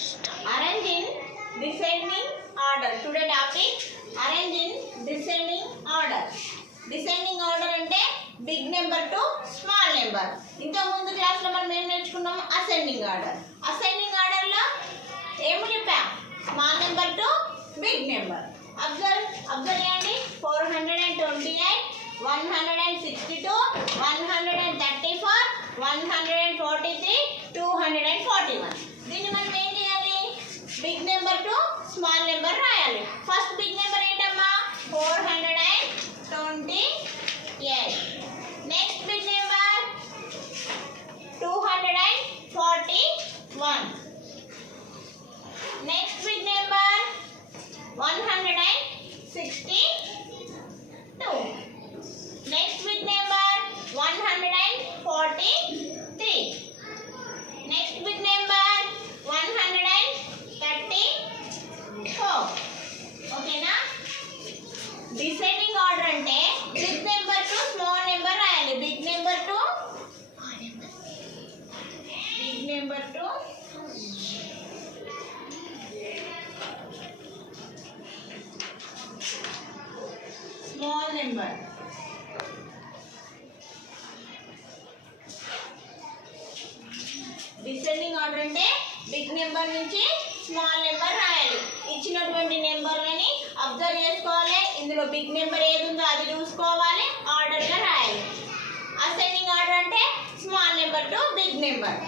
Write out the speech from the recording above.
Arrange in descending order. Today topic arrange in descending order. Descending order అంటే big number to small number. ఇంతకు ముందు క్లాస్ లో మనం ఏం నేర్చుకున్నాము? Ascending order. అసెండింగ్ ఆర్డర్ లో ఏం చెప్పాం? Small number to big number. Observe చేయండి. 428, 162, 134, 143, 241. దీన్ని మనం ఏం చేయాలి? Big number to small number రాయాలి. ఫస్ట్ బిగ్ నెంబర్ ఏంటమ్మా? 428. Next big number 241. Next big number 162. Next big number 143. Next big number 134. ఓకేనా? డిసైడింగ్ ఆర్డర్ అంటే big number to small number రాయాలి. Big number to small number. Descending order అంటే big number నుంచి small number రాయాలి. ఇచ్చినటువంటి నెంబర్లని అబ్జర్వ్ చేసుకోవాలి. ఇందులో బిగ్ నెంబర్ ఏది ఉందో అది చూసుకోవాలి, ఆర్డర్గా రాయాలి. అసెండింగ్ ఆర్డర్ అంటే small number to big number.